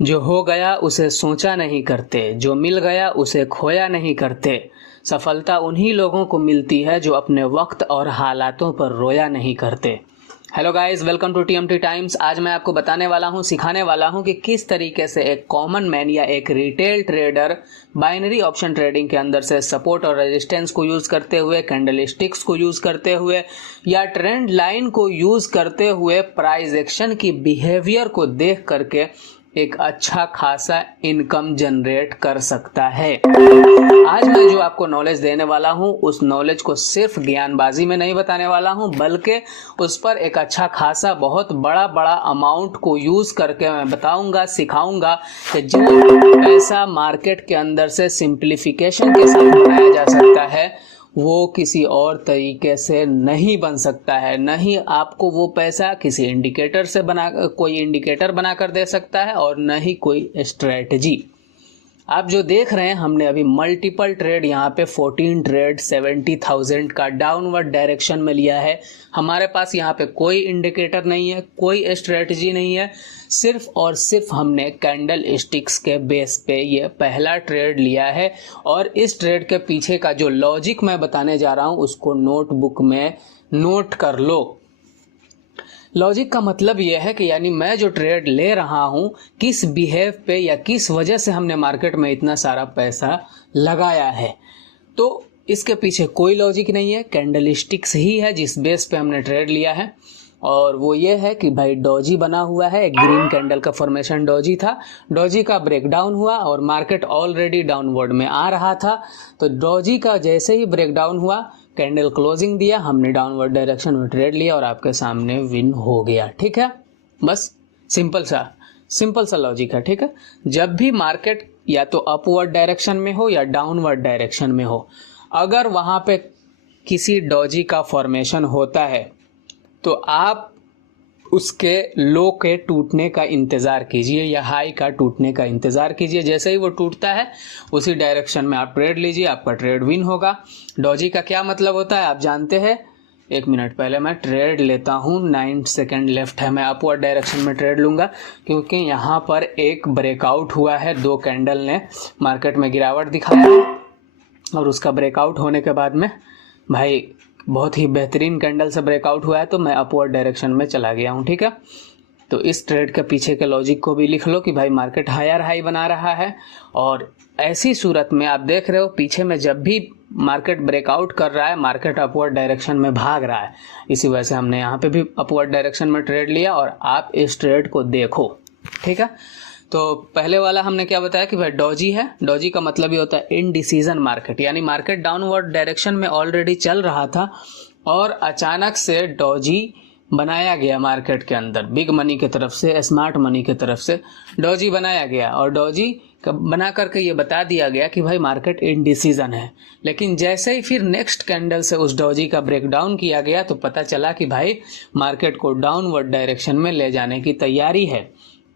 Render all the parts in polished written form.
जो हो गया उसे सोचा नहीं करते, जो मिल गया उसे खोया नहीं करते। सफलता उन्हीं लोगों को मिलती है जो अपने वक्त और हालातों पर रोया नहीं करते। Hello guys, welcome to TMT Times. आज मैं आपको बताने वाला हूं, सिखाने वाला हूं कि किस तरीके से एक कॉमन मैन या एक retail trader binary option trading के अंदर से सपोर्ट और रेजिस्टेंस को यूज करते हुए, कैंडल स्टिक्स को यूज करते हुए या ट्रेंड लाइन को यूज करते हुए प्राइस एक्शन की बिहेवियर को देख करके एक अच्छा खासा इनकम जनरेट कर सकता है। आज मैं जो आपको नॉलेज देने वाला हूं, उस नॉलेज को सिर्फ ज्ञानबाजी में नहीं बताने वाला हूं, बल्कि उस पर एक अच्छा खासा बहुत बड़ा अमाउंट को यूज करके मैं बताऊंगा, सिखाऊंगा कि जो पैसा मार्केट के अंदर से सिंप्लीफिकेशन के साथ बनाया जा सकता है वो किसी और तरीके से नहीं बन सकता है। नहीं आपको वो पैसा किसी इंडिकेटर से कोई इंडिकेटर बनाकर दे सकता है, और न ही कोई स्ट्रेटजी। आप जो देख रहे हैं, हमने अभी मल्टीपल ट्रेड यहाँ पे 14 ट्रेड 70,000 का डाउनवर्ड डायरेक्शन में लिया है। हमारे पास यहाँ पे कोई इंडिकेटर नहीं है, कोई स्ट्रेटजी नहीं है, सिर्फ और सिर्फ हमने कैंडल स्टिक्स के बेस पे ये पहला ट्रेड लिया है। और इस ट्रेड के पीछे का जो लॉजिक मैं बताने जा रहा हूँ उसको नोटबुक में नोट कर लो। लॉजिक का मतलब यह है कि यानी मैं जो ट्रेड ले रहा हूं, किस बिहेव पे या किस वजह से हमने मार्केट में इतना सारा पैसा लगाया है। तो इसके पीछे कोई लॉजिक नहीं है, कैंडल स्टिक्स ही है जिस बेस पे हमने ट्रेड लिया है। और वो ये है कि भाई डॉजी बना हुआ है, एक ग्रीन कैंडल का फॉर्मेशन डॉजी था, डॉजी का ब्रेकडाउन हुआ और मार्केट ऑलरेडी डाउनवर्ड में आ रहा था। तो डॉजी का जैसे ही ब्रेकडाउन हुआ, कैंडल क्लोजिंग दिया, हमने डाउनवर्ड डायरेक्शन में ट्रेड लिया और आपके सामने विन हो गया। ठीक है, बस सिंपल सा लॉजिक है। ठीक है, जब भी मार्केट या तो अपवर्ड डायरेक्शन में हो या डाउनवर्ड डायरेक्शन में हो, अगर वहां पे किसी डॉजी का फॉर्मेशन होता है तो आप उसके लो के टूटने का इंतज़ार कीजिए या हाई का टूटने का इंतज़ार कीजिए। जैसे ही वो टूटता है उसी डायरेक्शन में आप ट्रेड लीजिए, आपका ट्रेड विन होगा। डॉजी का क्या मतलब होता है आप जानते हैं। एक मिनट पहले मैं ट्रेड लेता हूँ, 9 सेकेंड लेफ्ट है, मैं अपवर्ड डायरेक्शन में ट्रेड लूँगा क्योंकि यहाँ पर एक ब्रेकआउट हुआ है। दो कैंडल ने मार्केट में गिरावट दिखाया है और उसका ब्रेकआउट होने के बाद में भाई बहुत ही बेहतरीन कैंडल से ब्रेकआउट हुआ है, तो मैं अपवर्ड डायरेक्शन में चला गया हूं। ठीक है, तो इस ट्रेड के पीछे के लॉजिक को भी लिख लो कि भाई मार्केट हायर हाई बना रहा है। और ऐसी सूरत में आप देख रहे हो पीछे में जब भी मार्केट ब्रेकआउट कर रहा है, मार्केट अपवर्ड डायरेक्शन में भाग रहा है। इसी वजह से हमने यहाँ पे भी अपवर्ड डायरेक्शन में ट्रेड लिया और आप इस ट्रेड को देखो। ठीक है, तो पहले वाला हमने क्या बताया कि भाई डॉजी है। डॉजी का मतलब ये होता है इनडिसीजन मार्केट, यानी मार्केट डाउनवर्ड डायरेक्शन में ऑलरेडी चल रहा था और अचानक से डॉजी बनाया गया मार्केट के अंदर। बिग मनी की तरफ से, स्मार्ट मनी की तरफ से डॉजी बनाया गया और डॉजी बना करके ये बता दिया गया कि भाई मार्केट इनडिसीजन है। लेकिन जैसे ही फिर नेक्स्ट कैंडल से उस डॉजी का ब्रेकडाउन किया गया तो पता चला कि भाई मार्केट को डाउनवर्ड डायरेक्शन में ले जाने की तैयारी है,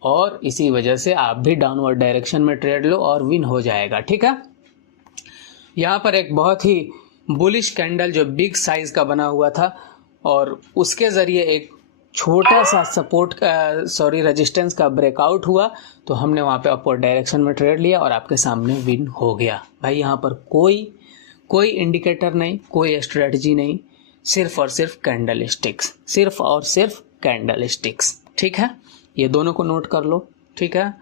और इसी वजह से आप भी डाउनवर्ड डायरेक्शन में ट्रेड लो और विन हो जाएगा। ठीक है, यहाँ पर एक बहुत ही बुलिश कैंडल जो बिग साइज का बना हुआ था और उसके ज़रिए एक छोटा सा रेजिस्टेंस का ब्रेकआउट हुआ, तो हमने वहाँ पे अपवर्ड डायरेक्शन में ट्रेड लिया और आपके सामने विन हो गया। भाई यहाँ पर कोई इंडिकेटर नहीं, कोई स्ट्रेटजी नहीं, सिर्फ और सिर्फ कैंडल स्टिक्स, सिर्फ और सिर्फ कैंडल स्टिक्स। ठीक है, ये दोनों को नोट कर लो। ठीक है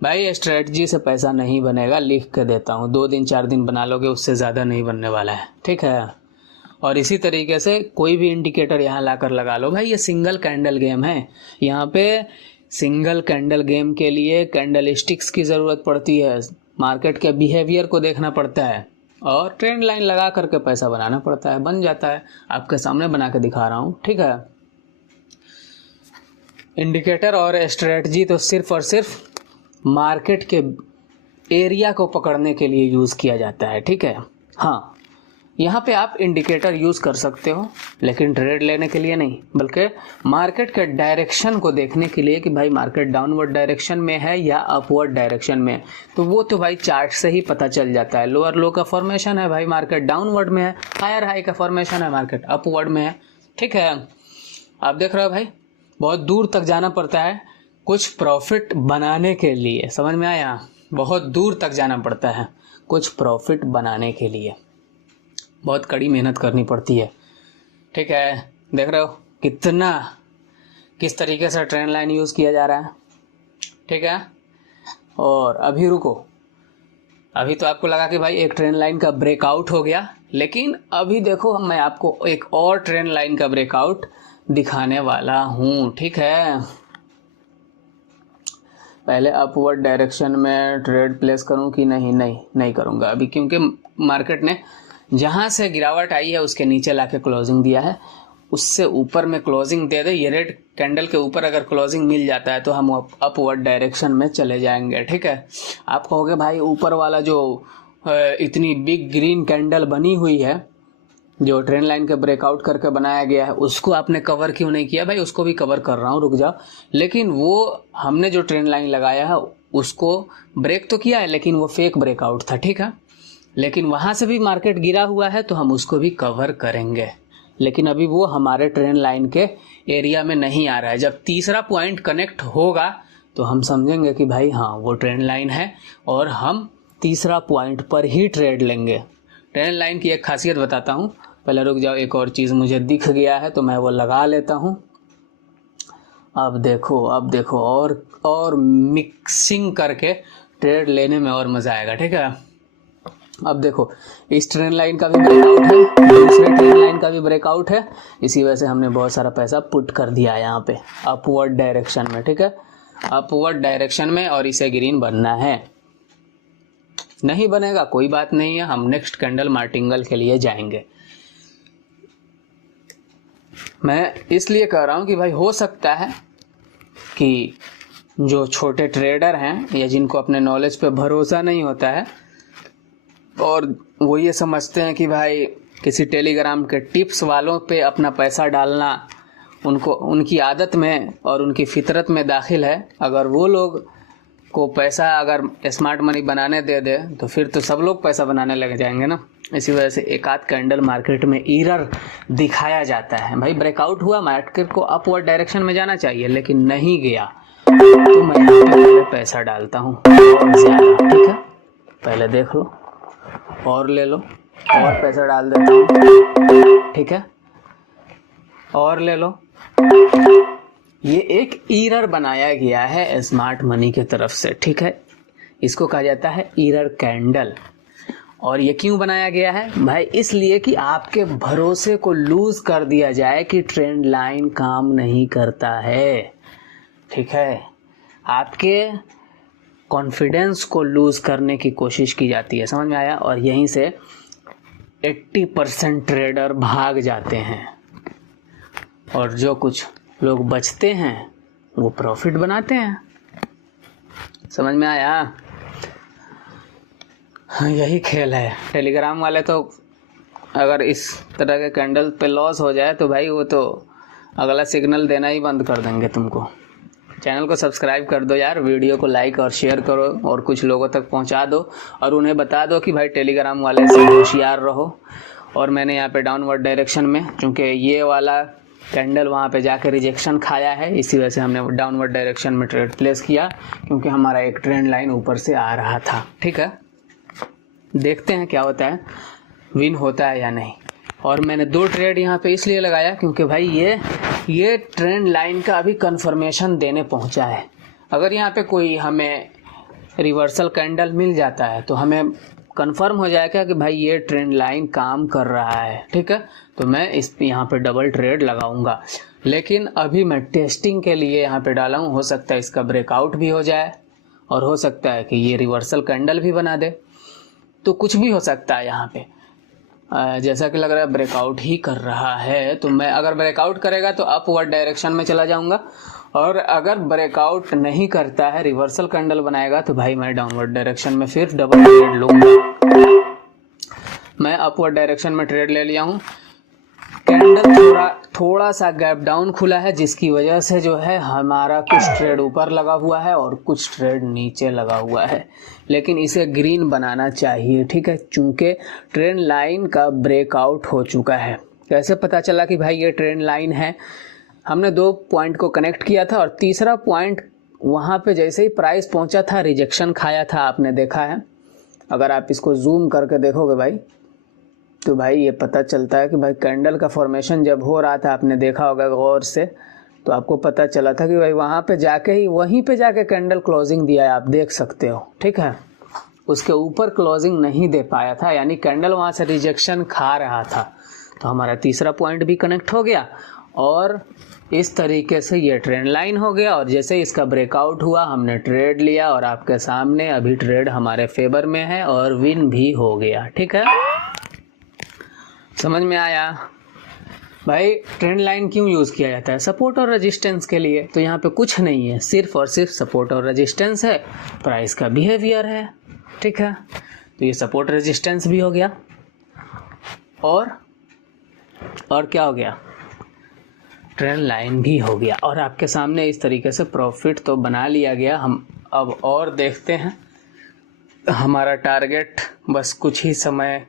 भाई, स्ट्रेटजी से पैसा नहीं बनेगा, लिख के देता हूँ। 2 दिन 4 दिन बना लोगे, उससे ज़्यादा नहीं बनने वाला है। ठीक है, और इसी तरीके से कोई भी इंडिकेटर यहाँ लाकर लगा लो। भाई ये सिंगल कैंडल गेम है, यहाँ पे सिंगल कैंडल गेम के लिए कैंडल स्टिक्स की ज़रूरत पड़ती है, मार्केट के बिहेवियर को देखना पड़ता है और ट्रेंड लाइन लगा करके पैसा बनाना पड़ता है। बन जाता है, आपके सामने बना के दिखा रहा हूँ। ठीक है, इंडिकेटर और स्ट्रेटजी तो सिर्फ और सिर्फ मार्केट के एरिया को पकड़ने के लिए यूज़ किया जाता है। ठीक है, हाँ यहाँ पे आप इंडिकेटर यूज़ कर सकते हो लेकिन ट्रेड लेने के लिए नहीं, बल्कि मार्केट के डायरेक्शन को देखने के लिए कि भाई मार्केट डाउनवर्ड डायरेक्शन में है या अपवर्ड डायरेक्शन में। तो वो तो भाई चार्ट से ही पता चल जाता है। लोअर लो का फॉर्मेशन है, भाई मार्केट डाउनवर्ड में है, हायर हाई का फॉर्मेशन है, मार्केट अपवर्ड में है। ठीक है, आप देख रहे हो भाई बहुत दूर तक जाना पड़ता है, कुछ प्रॉफिट बनाने के लिए, समझ में आया, बहुत दूर तक जाना पड़ता है। कुछ प्रॉफिट बनाने के लिए बहुत कड़ी मेहनत करनी पड़ती है। ठीक है, देख रहे हो किस तरीके से ट्रेंड लाइन यूज़ किया जा रहा है। ठीक है, और अभी रुको, अभी तो आपको लगा कि भाई एक ट्रेंड लाइन का ब्रेकआउट हो गया, लेकिन अभी देखो मैं आपको एक और ट्रेंड लाइन का ब्रेकआउट दिखाने वाला हूँ। ठीक है, पहले अपवर्ड डायरेक्शन में ट्रेड प्लेस करूँ कि नहीं करूँगा अभी, क्योंकि मार्केट ने जहाँ से गिरावट आई है उसके नीचे लाके क्लोजिंग दिया है। उससे ऊपर में क्लोजिंग दे दे, ये रेड कैंडल के ऊपर अगर क्लोजिंग मिल जाता है तो हम अपवर्ड डायरेक्शन में चले जाएंगे। ठीक है, आप कहोगे भाई ऊपर वाला जो इतनी बिग ग्रीन कैंडल बनी हुई है, जो ट्रेंड लाइन के ब्रेकआउट करके बनाया गया है, उसको आपने कवर क्यों नहीं किया? भाई उसको भी कवर कर रहा हूँ, रुक जाओ। लेकिन वो हमने जो ट्रेंड लाइन लगाया है उसको ब्रेक तो किया है, लेकिन वो फेक ब्रेकआउट था। ठीक है, लेकिन वहाँ से भी मार्केट गिरा हुआ है तो हम उसको भी कवर करेंगे, लेकिन अभी वो हमारे ट्रेंड लाइन के एरिया में नहीं आ रहा है। जब तीसरा पॉइंट कनेक्ट होगा तो हम समझेंगे कि भाई हाँ वो ट्रेंड लाइन है और हम तीसरा पॉइंट पर ही ट्रेड लेंगे। ट्रेंड लाइन की एक खासियत बताता हूँ, पहले रुक जाओ, एक और चीज़ मुझे दिख गया है तो मैं वो लगा लेता हूँ। अब देखो और मिक्सिंग करके ट्रेड लेने में और मज़ा आएगा। ठीक है, अब देखो इस ट्रेंड लाइन का भी ब्रेकआउट है, दूसरे ट्रेंड लाइन का भी ब्रेकआउट है, इसी वजह से हमने बहुत सारा पैसा पुट कर दिया है यहाँ पे अपवर्ड डायरेक्शन में। ठीक है, अपवर्ड डायरेक्शन में, और इसे ग्रीन बनना है। नहीं बनेगा कोई बात नहीं है, हम नेक्स्ट कैंडल मार्टिंगल के लिए जाएंगे। मैं इसलिए कह रहा हूँ कि भाई हो सकता है कि जो छोटे ट्रेडर हैं या जिनको अपने नॉलेज पे भरोसा नहीं होता है और वो ये समझते हैं कि भाई किसी टेलीग्राम के टिप्स वालों पे अपना पैसा डालना उनकी आदत में और उनकी फितरत में दाखिल है, अगर वो लोग को पैसा अगर स्मार्ट मनी बनाने दे दे तो फिर तो सब लोग पैसा बनाने लग जाएंगे ना। इसी वजह से एक आध कैंडल मार्केट में एरर दिखाया जाता है। भाई ब्रेकआउट हुआ, मार्केट को अपवर्ड डायरेक्शन में जाना चाहिए लेकिन नहीं गया, तो मैं यहाँ पे पहले पैसा डालता हूँ और ज़्यादा। ठीक है, पहले देख लो और ले लो और पैसा डाल देता हूँ। ठीक है, और ले लो। ये एक एरर बनाया गया है स्मार्ट मनी की तरफ से। ठीक है, इसको कहा जाता है एरर कैंडल। और ये क्यों बनाया गया है भाई? इसलिए कि आपके भरोसे को लूज कर दिया जाए कि ट्रेंड लाइन काम नहीं करता है। ठीक है, आपके कॉन्फिडेंस को लूज करने की कोशिश की जाती है, समझ में आया? और यहीं से 80% ट्रेडर भाग जाते हैं और जो कुछ लोग बचते हैं वो प्रॉफिट बनाते हैं। समझ में आया? यही खेल है। टेलीग्राम वाले तो अगर इस तरह के कैंडल पे लॉस हो जाए तो भाई वो तो अगला सिग्नल देना ही बंद कर देंगे तुमको। चैनल को सब्सक्राइब कर दो यार, वीडियो को लाइक और शेयर करो और कुछ लोगों तक पहुंचा दो और उन्हें बता दो कि भाई टेलीग्राम वाले से होशियार रहो। और मैंने यहाँ पे डाउनवर्ड डायरेक्शन में, चूँकि ये वाला कैंडल वहाँ पे जाकर रिजेक्शन खाया है, इसी वजह से हमने डाउनवर्ड डायरेक्शन में ट्रेड प्लेस किया, क्योंकि हमारा एक ट्रेंड लाइन ऊपर से आ रहा था। ठीक है, देखते हैं क्या होता है, विन होता है या नहीं। और मैंने 2 ट्रेड यहाँ पे इसलिए लगाया क्योंकि भाई ये ट्रेंड लाइन का अभी कंफर्मेशन देने पहुँचा है। अगर यहाँ पे कोई हमें रिवर्सल कैंडल मिल जाता है तो हमें कंफर्म हो जाएगा कि भाई ये ट्रेंड लाइन काम कर रहा है। ठीक है, तो मैं इस पे यहाँ पे डबल ट्रेड लगाऊंगा, लेकिन अभी मैं टेस्टिंग के लिए यहाँ पे डाला हूँ। हो सकता है इसका ब्रेकआउट भी हो जाए और हो सकता है कि ये रिवर्सल कैंडल भी बना दे, तो कुछ भी हो सकता है यहाँ पे। जैसा कि लग रहा है ब्रेकआउट ही कर रहा है, तो मैं अगर ब्रेकआउट करेगा तो अपवर्ड डायरेक्शन में चला जाऊंगा, और अगर ब्रेकआउट नहीं करता है, रिवर्सल कैंडल बनाएगा, तो भाई मैं डाउनवर्ड डायरेक्शन में फिर डबल ट्रेड लूंगा। मैं अपवर्ड डायरेक्शन में ट्रेड ले लिया हूँ। कैंडल थोड़ा सा गैप डाउन खुला है, जिसकी वजह से जो है हमारा कुछ ट्रेड ऊपर लगा हुआ है और कुछ ट्रेड नीचे लगा हुआ है, लेकिन इसे ग्रीन बनाना चाहिए। ठीक है, चूंकि ट्रेंड लाइन का ब्रेकआउट हो चुका है। कैसे पता चला कि भाई ये ट्रेंड लाइन है? हमने 2 पॉइंट को कनेक्ट किया था और तीसरा पॉइंट वहाँ पे जैसे ही प्राइस पहुँचा था रिजेक्शन खाया था, आपने देखा है। अगर आप इसको जूम करके देखोगे भाई तो भाई ये पता चलता है कि भाई कैंडल का फॉर्मेशन जब हो रहा था, आपने देखा होगा गौर से, तो आपको पता चला था कि भाई वहाँ पे जाके ही वहीं पे जाके कैंडल क्लोजिंग दिया है, आप देख सकते हो, ठीक है। उसके ऊपर क्लोजिंग नहीं दे पाया था, यानी कैंडल वहाँ से रिजेक्शन खा रहा था। तो हमारा तीसरा पॉइंट भी कनेक्ट हो गया और इस तरीके से ये ट्रेंड लाइन हो गया। और जैसे इसका ब्रेकआउट हुआ हमने ट्रेड लिया और आपके सामने अभी ट्रेड हमारे फेवर में है और विन भी हो गया, ठीक है। समझ में आया भाई। ट्रेंड लाइन क्यों यूज़ किया जाता है? सपोर्ट और रेजिस्टेंस के लिए। तो यहाँ पे कुछ नहीं है, सिर्फ और सिर्फ सपोर्ट और रेजिस्टेंस है, प्राइस का बिहेवियर है, ठीक है। तो ये सपोर्ट रेजिस्टेंस भी हो गया और क्या हो गया? ट्रेंड लाइन भी हो गया। और आपके सामने इस तरीके से प्रॉफिट तो बना लिया गया। हम अब और देखते हैं, हमारा टारगेट बस कुछ ही समय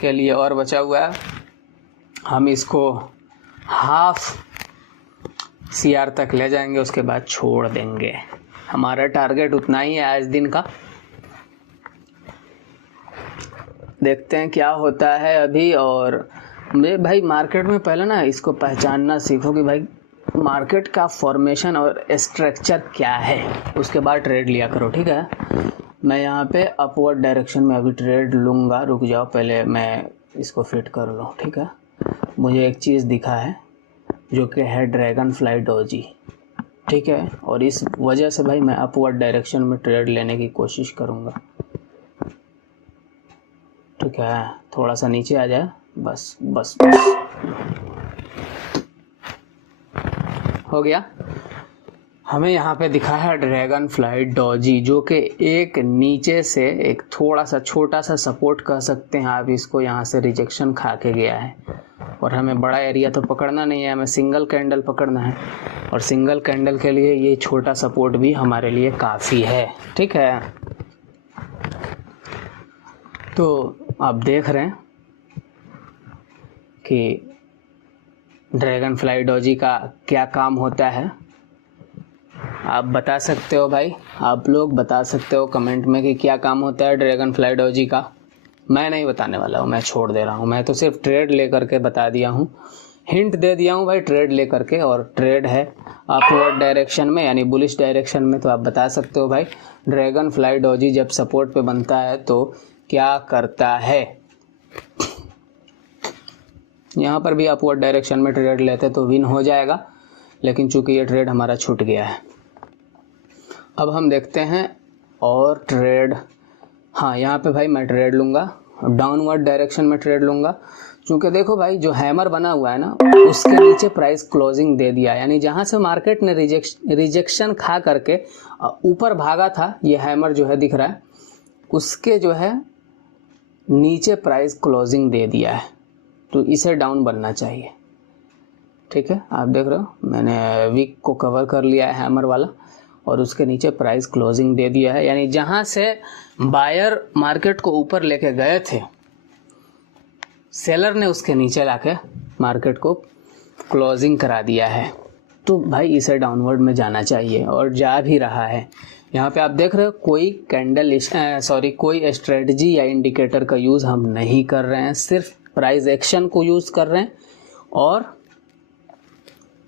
के लिए और बचा हुआ है। हम इसको हाफ CR तक ले जाएंगे, उसके बाद छोड़ देंगे। हमारा टारगेट उतना ही है आज दिन का। देखते हैं क्या होता है अभी। और मेरे भाई मार्केट में पहले ना इसको पहचानना सीखो कि भाई मार्केट का फॉर्मेशन और स्ट्रक्चर क्या है, उसके बाद ट्रेड लिया करो, ठीक है। मैं यहाँ पे अपवर्ड डायरेक्शन में अभी ट्रेड लूँगा। रुक जाओ, पहले मैं इसको फिट कर लूँ, ठीक है। मुझे एक चीज़ दिखा है जो कि है ड्रैगन फ्लाई डॉजी, ठीक है। और इस वजह से भाई मैं अपवर्ड डायरेक्शन में ट्रेड लेने की कोशिश करूँगा, ठीक है। थोड़ा सा नीचे आ जाए, बस बस बस हो गया। हमें यहाँ पे दिखा है ड्रैगन फ्लाई डॉजी, जो कि एक नीचे से एक थोड़ा सा छोटा सा सपोर्ट कह सकते हैं आप इसको, यहाँ से रिजेक्शन खा के गया है। और हमें बड़ा एरिया तो पकड़ना नहीं है, हमें सिंगल कैंडल पकड़ना है। और सिंगल कैंडल के लिए ये छोटा सपोर्ट भी हमारे लिए काफ़ी है, ठीक है। तो आप देख रहे हैं कि ड्रैगन फ्लाई डॉजी का क्या काम होता है। आप बता सकते हो भाई, आप लोग बता सकते हो कमेंट में कि क्या काम होता है ड्रैगन फ्लाई डॉजी का। मैं नहीं बताने वाला हूँ, मैं छोड़ दे रहा हूँ। मैं तो सिर्फ ट्रेड ले करके बता दिया हूँ, हिंट दे दिया हूँ भाई, ट्रेड ले करके। और ट्रेड है अपवर्ड डायरेक्शन में, यानी बुलिश डायरेक्शन में। तो आप बता सकते हो भाई ड्रैगन फ्लाई डॉजी जब सपोर्ट पे बनता है तो क्या करता है। यहाँ पर भी अपवर्ड डायरेक्शन में ट्रेड लेते तो विन हो जाएगा, लेकिन चूंकि ये ट्रेड हमारा छूट गया है। अब हम देखते हैं और ट्रेड। हाँ, यहाँ पे भाई मैं ट्रेड लूँगा, डाउनवर्ड डायरेक्शन में ट्रेड लूँगा। क्योंकि देखो भाई जो हैमर बना हुआ है ना, उसके नीचे प्राइस क्लोजिंग दे दिया, यानी जहाँ से मार्केट ने रिजेक्शन खा करके ऊपर भागा था, ये हैमर जो है दिख रहा है, उसके जो है नीचे प्राइस क्लोजिंग दे दिया है। तो इसे डाउन बनना चाहिए, ठीक है। आप देख रहे हो मैंने वीक को कवर कर लिया है हैमर वाला, और उसके नीचे प्राइस क्लोजिंग दे दिया है। यानी जहाँ से बायर मार्केट को ऊपर लेके गए थे, सेलर ने उसके नीचे लाके मार्केट को क्लोजिंग करा दिया है। तो भाई इसे डाउनवर्ड में जाना चाहिए, और जा भी रहा है। यहाँ पे आप देख रहे हो कोई कोई स्ट्रेटजी या इंडिकेटर का यूज़ हम नहीं कर रहे हैं, सिर्फ प्राइस एक्शन को यूज़ कर रहे हैं और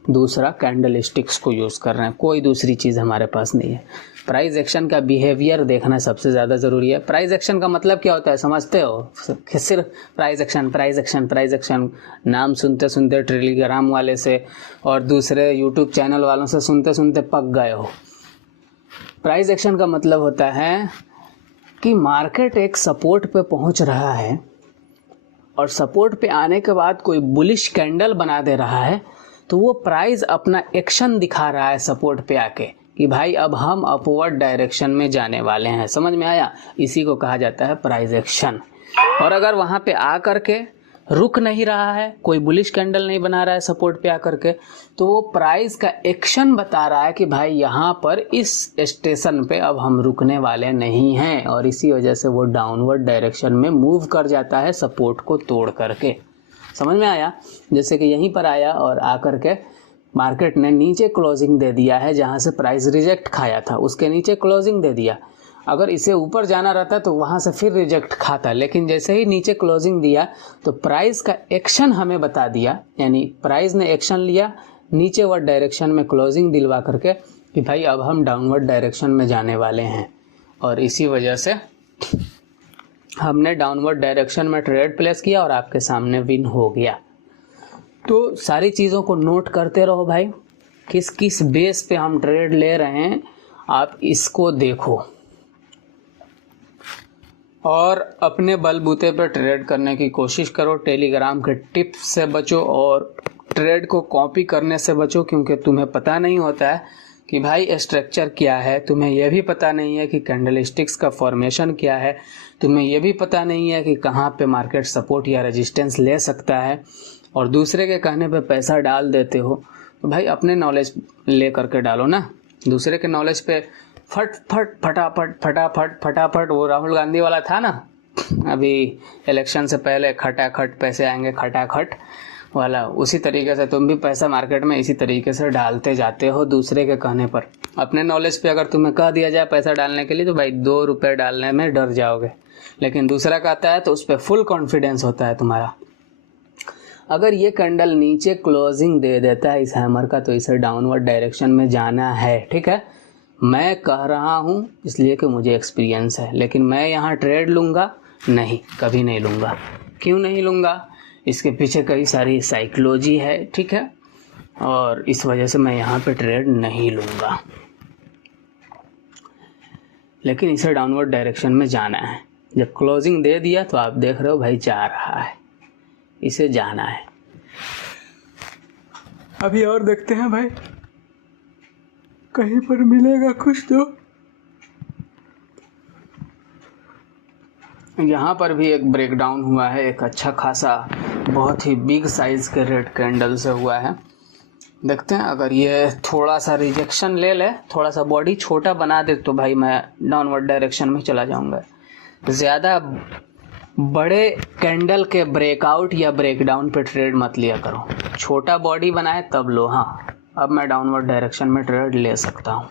दूसरा कैंडल स्टिक्स को यूज़ कर रहे हैं। कोई दूसरी चीज़ हमारे पास नहीं है। प्राइस एक्शन का बिहेवियर देखना सबसे ज़्यादा ज़रूरी है। प्राइस एक्शन का मतलब क्या होता है समझते हो? सिर्फ price action price action price action नाम सुनते सुनते टेलीग्राम वाले से और दूसरे यूट्यूब चैनल वालों से सुनते सुनते पक गए हो। प्राइस एक्शन का मतलब होता है कि मार्केट एक सपोर्ट पे पहुंच रहा है और सपोर्ट पे आने के बाद कोई बुलिश कैंडल बना दे रहा है, तो वो प्राइस अपना एक्शन दिखा रहा है सपोर्ट पे आके कि भाई अब हम अपवर्ड डायरेक्शन में जाने वाले हैं। समझ में आया? इसी को कहा जाता है प्राइस एक्शन। और अगर वहाँ पे आ करके रुक नहीं रहा है, कोई बुलिश कैंडल नहीं बना रहा है सपोर्ट पे आकर के, तो वो प्राइस का एक्शन बता रहा है कि भाई यहाँ पर इस स्टेशन पे अब हम रुकने वाले नहीं हैं, और इसी वजह से वो डाउनवर्ड डायरेक्शन में मूव कर जाता है सपोर्ट को तोड़ करके। समझ में आया? जैसे कि यहीं पर आया और आकर के मार्केट ने नीचे क्लोजिंग दे दिया है, जहाँ से प्राइस रिजेक्ट खाया था उसके नीचे क्लोजिंग दे दिया। अगर इसे ऊपर जाना रहता तो वहाँ से फिर रिजेक्ट खाता, लेकिन जैसे ही नीचे क्लोजिंग दिया तो प्राइस का एक्शन हमें बता दिया, यानी प्राइस ने एक्शन लिया नीचे वर्ड डायरेक्शन में क्लोजिंग दिलवा करके कि भाई अब हम डाउनवर्ड डायरेक्शन में जाने वाले हैं, और इसी वजह से हमने डाउनवर्ड डायरेक्शन में ट्रेड प्लेस किया और आपके सामने विन हो गया। तो सारी चीज़ों को नोट करते रहो भाई, किस किस बेस पे हम ट्रेड ले रहे हैं आप इसको देखो, और अपने बलबूते पर ट्रेड करने की कोशिश करो। टेलीग्राम के टिप्स से बचो और ट्रेड को कॉपी करने से बचो, क्योंकि तुम्हें पता नहीं होता है कि भाई स्ट्रक्चर क्या है, तुम्हें यह भी पता नहीं है कि कैंडलस्टिक्स का फॉर्मेशन क्या है, तुम्हें यह भी पता नहीं है कि कहाँ पे मार्केट सपोर्ट या रेजिस्टेंस ले सकता है, और दूसरे के कहने पे पैसा डाल देते हो। तो भाई अपने नॉलेज ले करके डालो ना, दूसरे के नॉलेज पे फटाफट वो राहुल गांधी वाला था ना, अभी इलेक्शन से पहले खटाखट पैसे आएंगे खटाखट वाला, उसी तरीके से तुम भी पैसा मार्केट में इसी तरीके से डालते जाते हो दूसरे के कहने पर। अपने नॉलेज पे अगर तुम्हें कह दिया जाए पैसा डालने के लिए तो भाई 2 रुपये डालने में डर जाओगे, लेकिन दूसरा कहता है तो उस पर फुल कॉन्फिडेंस होता है तुम्हारा। अगर ये कैंडल नीचे क्लोजिंग दे देता है इस हैमर का तो इसे डाउनवर्ड डायरेक्शन में जाना है, ठीक है। मैं कह रहा हूँ इसलिए कि मुझे एक्सपीरियंस है, लेकिन मैं यहाँ ट्रेड लूँगा नहीं, कभी नहीं लूँगा। क्यों नहीं लूँगा? इसके पीछे कई सारी साइकोलॉजी है, ठीक है, और इस वजह से मैं यहाँ पे ट्रेड नहीं लूँगा। लेकिन इसे डाउनवर्ड डायरेक्शन में जाना है। जब क्लोजिंग दे दिया तो आप देख रहे हो भाई जा रहा है, इसे जाना है। अभी और देखते हैं भाई, कहीं पर मिलेगा कुछ तो। यहाँ पर भी एक ब्रेकडाउन हुआ है, एक अच्छा खासा बहुत ही बिग साइज के रेड कैंडल से हुआ है। देखते हैं अगर ये थोड़ा सा रिजेक्शन ले ले, थोड़ा सा बॉडी छोटा बना दे तो भाई मैं डाउनवर्ड डायरेक्शन में चला जाऊंगा। ज़्यादा बड़े कैंडल के ब्रेकआउट या ब्रेकडाउन पे ट्रेड मत लिया करो, छोटा बॉडी बनाए तब लो। हाँ, अब मैं डाउनवर्ड डायरेक्शन में ट्रेड ले सकता हूँ,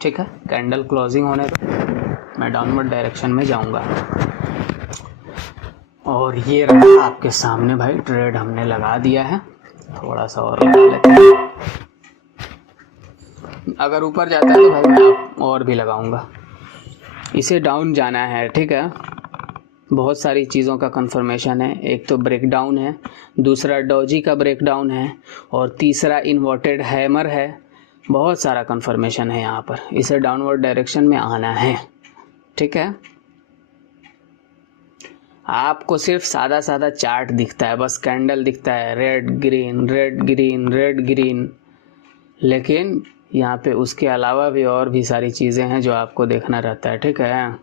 ठीक है। कैंडल क्लोजिंग होने पर मैं डाउनवर्ड डायरेक्शन में जाऊंगा। और ये रहा आपके सामने भाई, ट्रेड हमने लगा दिया है। थोड़ा सा और लगा लेते हैं, अगर ऊपर जाता है तो भाई मैं और भी लगाऊंगा। इसे डाउन जाना है, ठीक है। बहुत सारी चीज़ों का कंफर्मेशन है, एक तो ब्रेकडाउन है, दूसरा डॉजी का ब्रेकडाउन है, और तीसरा इन्वर्टेड हैमर है। बहुत सारा कंफर्मेशन है यहाँ पर, इसे डाउनवर्ड डायरेक्शन में आना है, ठीक है। आपको सिर्फ सादा सादा चार्ट दिखता है, बस कैंडल दिखता है, red green red green red green, लेकिन यहाँ पे उसके अलावा भी और भी सारी चीज़ें हैं जो आपको देखना रहता है, ठीक है।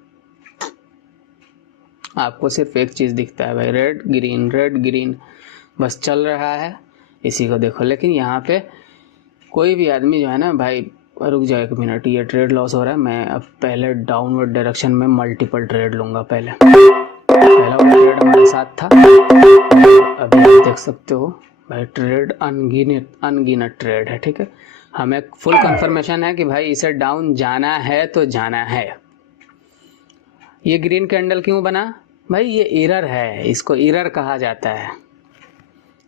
आपको सिर्फ एक चीज़ दिखता है भाई, रेड ग्रीन बस चल रहा है, इसी को देखो। लेकिन यहाँ पे कोई भी आदमी जो है ना भाई, रुक जाओ 1 मिनट, ये ट्रेड लॉस हो रहा है। मैं अब पहले डाउनवर्ड डायरेक्शन में मल्टीपल ट्रेड लूँगा। पहला वाला ट्रेड हमारे साथ था, अभी आप देख सकते हो भाई ट्रेड अनगिनत ट्रेड है, ठीक है। हमें फुल कंफर्मेशन है कि भाई इसे डाउन जाना है तो जाना है। ये ग्रीन कैंडल क्यों बना भाई? ये एरर है, इसको एरर कहा जाता है।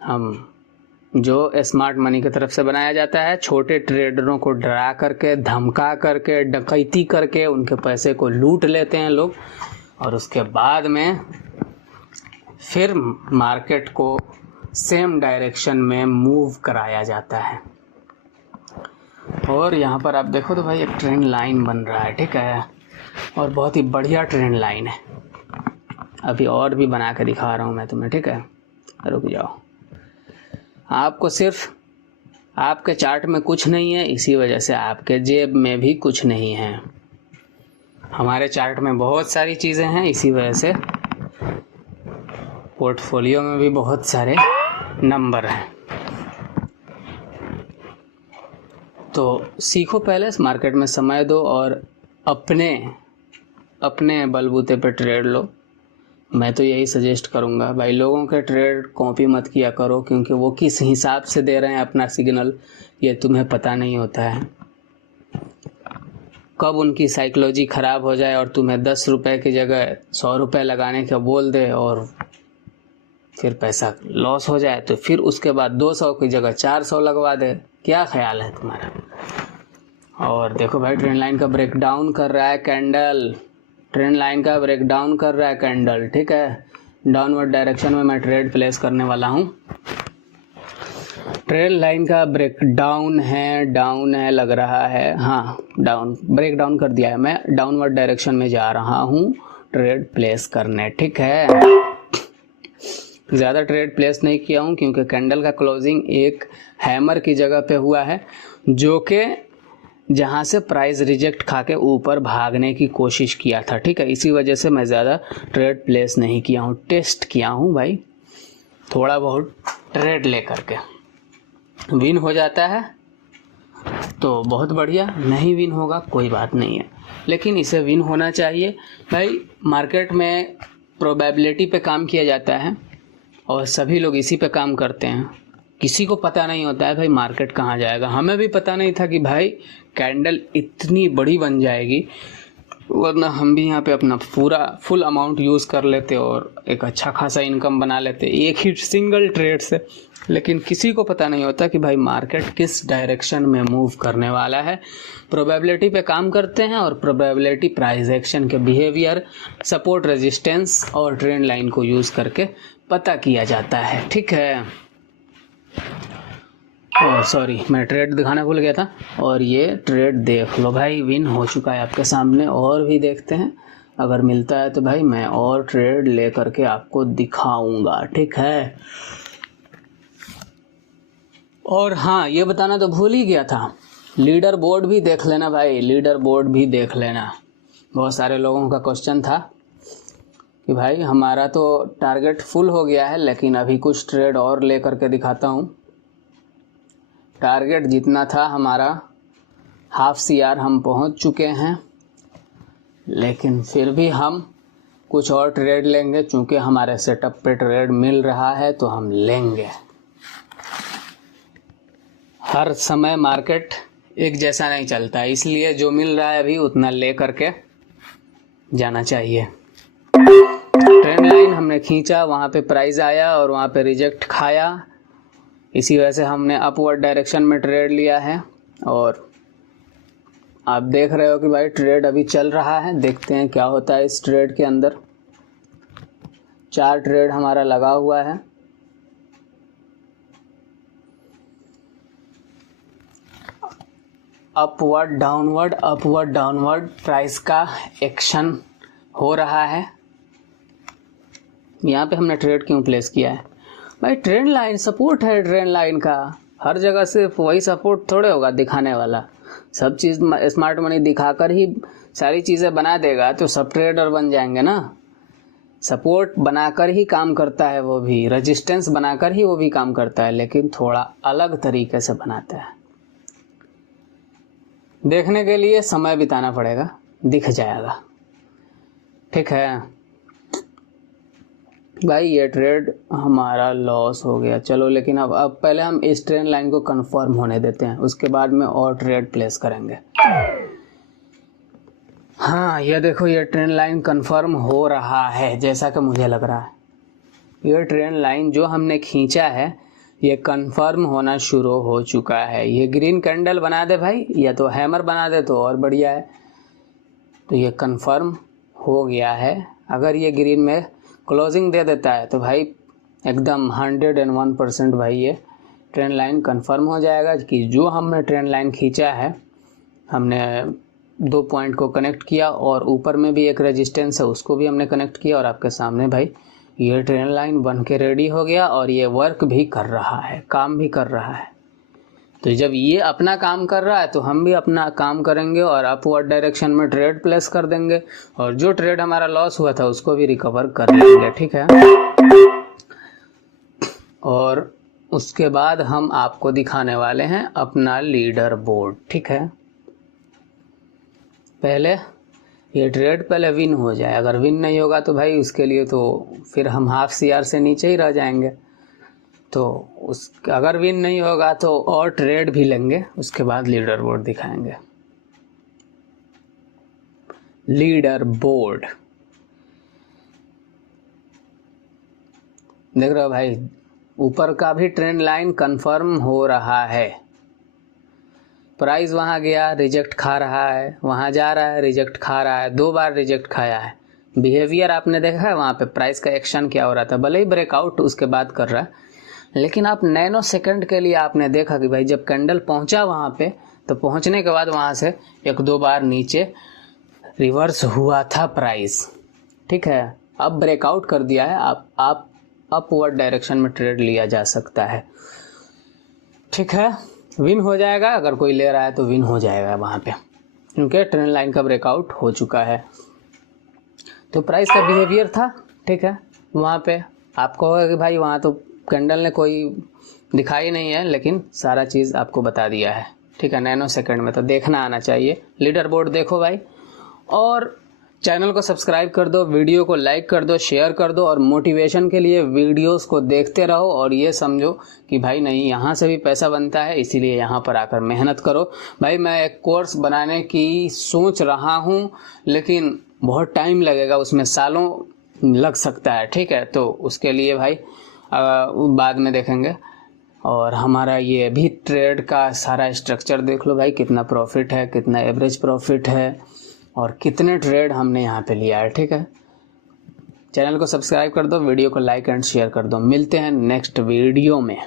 हम जो स्मार्ट मनी की तरफ से बनाया जाता है, छोटे ट्रेडरों को डरा करके, धमका करके, डकैती करके उनके पैसे को लूट लेते हैं लोग, और उसके बाद में फिर मार्केट को सेम डायरेक्शन में मूव कराया जाता है। और यहाँ पर आप देखो तो भाई एक ट्रेंड लाइन बन रहा है, ठीक है, और बहुत ही बढ़िया ट्रेंड लाइन है। अभी और भी बना के दिखा रहा हूँ मैं तुम्हें, ठीक है, रुक जाओ। आपको सिर्फ आपके चार्ट में कुछ नहीं है, इसी वजह से आपके जेब में भी कुछ नहीं है। हमारे चार्ट में बहुत सारी चीज़ें हैं, इसी वजह से पोर्टफोलियो में भी बहुत सारे नंबर हैं। तो सीखो, पहले इस मार्केट में समय दो और अपने बलबूते पे ट्रेड लो। मैं तो यही सजेस्ट करूँगा भाई, लोगों के ट्रेड कॉपी मत किया करो, क्योंकि वो किस हिसाब से दे रहे हैं अपना सिग्नल ये तुम्हें पता नहीं होता है। कब उनकी साइकोलॉजी ख़राब हो जाए और तुम्हें 10 रुपये की जगह 100 रुपये लगाने का बोल दे और फिर पैसा लॉस हो जाए, तो फिर उसके बाद 200 की जगह 400 लगवा दे। क्या ख्याल है तुम्हारा? और देखो भाई, ट्रेंड लाइन का ब्रेक डाउन कर रहा है कैंडल, ट्रेंड लाइन का ब्रेक डाउन कर रहा है कैंडल, ठीक है। डाउनवर्ड डायरेक्शन में मैं ट्रेड प्लेस करने वाला हूँ। ट्रेंड लाइन का ब्रेक डाउन है लग रहा है, हाँ डाउन, ब्रेक डाउन कर दिया है। मैं डाउनवर्ड डायरेक्शन में जा रहा हूँ ट्रेड प्लेस करने, ठीक है। ज़्यादा ट्रेड प्लेस नहीं किया हूँ क्योंकि कैंडल का क्लोजिंग एक हैमर की जगह पे हुआ है, जो कि जहाँ से प्राइस रिजेक्ट खा के ऊपर भागने की कोशिश किया था, ठीक है। इसी वजह से मैं ज़्यादा ट्रेड प्लेस नहीं किया हूँ, टेस्ट किया हूँ भाई, थोड़ा बहुत ट्रेड ले करके। विन हो जाता है तो बहुत बढ़िया, नहीं विन होगा कोई बात नहीं है, लेकिन इसे विन होना चाहिए भाई। मार्केट में प्रोबेबिलिटी पे काम किया जाता है और सभी लोग इसी पे काम करते हैं। किसी को पता नहीं होता है भाई मार्केट कहाँ जाएगा। हमें भी पता नहीं था कि भाई कैंडल इतनी बड़ी बन जाएगी, वरना हम भी यहाँ पे अपना पूरा फुल अमाउंट यूज़ कर लेते और एक अच्छा खासा इनकम बना लेते एक ही सिंगल ट्रेड से। लेकिन किसी को पता नहीं होता कि भाई मार्केट किस डायरेक्शन में मूव करने वाला है। प्रोबेबिलिटी पे काम करते हैं और प्रोबेबिलिटी प्राइस एक्शन के बिहेवियर, सपोर्ट, रेजिस्टेंस और ट्रेंड लाइन को यूज़ करके पता किया जाता है, ठीक है। सॉरी, मैं ट्रेड दिखाना भूल गया था। और ये ट्रेड देख लो भाई, विन हो चुका है आपके सामने। और भी देखते हैं, अगर मिलता है तो भाई मैं और ट्रेड ले करके आपको दिखाऊंगा, ठीक है। और हाँ, ये बताना तो भूल ही गया था, लीडर बोर्ड भी देख लेना भाई, लीडर बोर्ड भी देख लेना। बहुत सारे लोगों का क्वेश्चन था कि भाई हमारा तो टारगेट फुल हो गया है, लेकिन अभी कुछ ट्रेड और ले करके दिखाता हूँ। टारगेट जितना था हमारा हाफ CR हम पहुँच चुके हैं, लेकिन फिर भी हम कुछ और ट्रेड लेंगे। चूँकि हमारे सेटअप पे ट्रेड मिल रहा है तो हम लेंगे। हर समय मार्केट एक जैसा नहीं चलता है, इसलिए जो मिल रहा है अभी उतना ले करके जाना चाहिए। ट्रेंड लाइन हमने खींचा, वहाँ पे प्राइस आया और वहाँ पे रिजेक्ट खाया, इसी वजह से हमने अपवर्ड डायरेक्शन में ट्रेड लिया है। और आप देख रहे हो कि भाई ट्रेड अभी चल रहा है, देखते हैं क्या होता है इस ट्रेड के अंदर। 4 ट्रेड हमारा लगा हुआ है। अपवर्ड डाउनवर्ड प्राइस का एक्शन हो रहा है। यहाँ पे हमने ट्रेड क्यों प्लेस किया है भाई? ट्रेंड लाइन सपोर्ट है, ट्रेंड लाइन का हर जगह सिर्फ वही सपोर्ट थोड़े होगा दिखाने वाला। सब चीज़ स्मार्ट मनी दिखाकर ही सारी चीज़ें बना देगा तो सब ट्रेडर बन जाएंगे ना। सपोर्ट बनाकर ही काम करता है वो भी, रेजिस्टेंस बनाकर ही वो भी काम करता है, लेकिन थोड़ा अलग तरीके से बनाता है। देखने के लिए समय बिताना पड़ेगा, दिख जाएगा, ठीक है भाई। ये ट्रेड हमारा लॉस हो गया, चलो, लेकिन अब पहले हम इस ट्रेंड लाइन को कंफर्म होने देते हैं, उसके बाद में और ट्रेड प्लेस करेंगे। हाँ, ये देखो, ये ट्रेंड लाइन कंफर्म हो रहा है जैसा कि मुझे लग रहा है। ये ट्रेंड लाइन जो हमने खींचा है ये कंफर्म होना शुरू हो चुका है। ये ग्रीन कैंडल बना दे भाई, या तो हैमर बना दे तो और बढ़िया है। तो ये कंफर्म हो गया है। अगर ये ग्रीन में क्लोजिंग दे देता है तो भाई एकदम 101% भाई ये ट्रेंड लाइन कंफर्म हो जाएगा कि जो हमने ट्रेंड लाइन खींचा है, हमने 2 पॉइंट को कनेक्ट किया और ऊपर में भी एक रेजिस्टेंस है उसको भी हमने कनेक्ट किया, और आपके सामने भाई ये ट्रेंड लाइन बन के रेडी हो गया और ये वर्क भी कर रहा है, काम भी कर रहा है। तो जब ये अपना काम कर रहा है तो हम भी अपना काम करेंगे और अपवर्ड डायरेक्शन में ट्रेड प्लेस कर देंगे, और जो ट्रेड हमारा लॉस हुआ था उसको भी रिकवर कर लेंगे, ठीक है। और उसके बाद हम आपको दिखाने वाले हैं अपना लीडर बोर्ड, ठीक है। पहले ये ट्रेड पहले विन हो जाए, अगर विन नहीं होगा तो भाई उसके लिए तो फिर हम हाफ CR से नीचे ही रह जाएंगे। तो उस अगर विन नहीं होगा तो और ट्रेड भी लेंगे, उसके बाद लीडर बोर्ड दिखाएंगे। लीडर बोर्ड देख रहे हो भाई, ऊपर का भी ट्रेंड लाइन कंफर्म हो रहा है। प्राइस वहाँ गया, रिजेक्ट खा रहा है, वहाँ जा रहा है, रिजेक्ट खा रहा है, 2 बार रिजेक्ट खाया है। बिहेवियर आपने देखा है वहाँ पे, प्राइस का एक्शन क्या हो रहा था, भले ही ब्रेकआउट उसके बाद कर रहा है, लेकिन आप नैनो सेकंड के लिए आपने देखा कि भाई जब कैंडल पहुँचा वहाँ पे, तो पहुँचने के बाद वहाँ से 1-2 बार नीचे रिवर्स हुआ था प्राइस, ठीक है। अब ब्रेकआउट कर दिया है, आप अपवर्ड डायरेक्शन में ट्रेड लिया जा सकता है, ठीक है। विन हो जाएगा, अगर कोई ले रहा है तो विन हो जाएगा वहाँ पे, क्योंकि ट्रेंड लाइन का ब्रेकआउट हो चुका है। तो प्राइस का बिहेवियर था, ठीक है। वहाँ पे आप कहोगे कि भाई वहाँ तो कैंडल ने कोई दिखाई नहीं है, लेकिन सारा चीज़ आपको बता दिया है, ठीक है। नैनो सेकंड में तो देखना आना चाहिए। लीडर बोर्ड देखो भाई, और चैनल को सब्सक्राइब कर दो, वीडियो को लाइक कर दो, शेयर कर दो, और मोटिवेशन के लिए वीडियोस को देखते रहो, और ये समझो कि भाई नहीं, यहाँ से भी पैसा बनता है, इसीलिए यहाँ पर आकर मेहनत करो। भाई मैं एक कोर्स बनाने की सोच रहा हूँ, लेकिन बहुत टाइम लगेगा, उसमें सालों लग सकता है, ठीक है। तो उसके लिए भाई बाद में देखेंगे। और हमारा ये भी ट्रेड का सारा स्ट्रक्चर देख लो भाई, कितना प्रॉफिट है, कितना एवरेज प्रॉफिट है, और कितने ट्रेड हमने यहाँ पे लिया है, ठीक है। चैनल को सब्सक्राइब कर दो, वीडियो को लाइक एंड शेयर कर दो। मिलते हैं नेक्स्ट वीडियो में।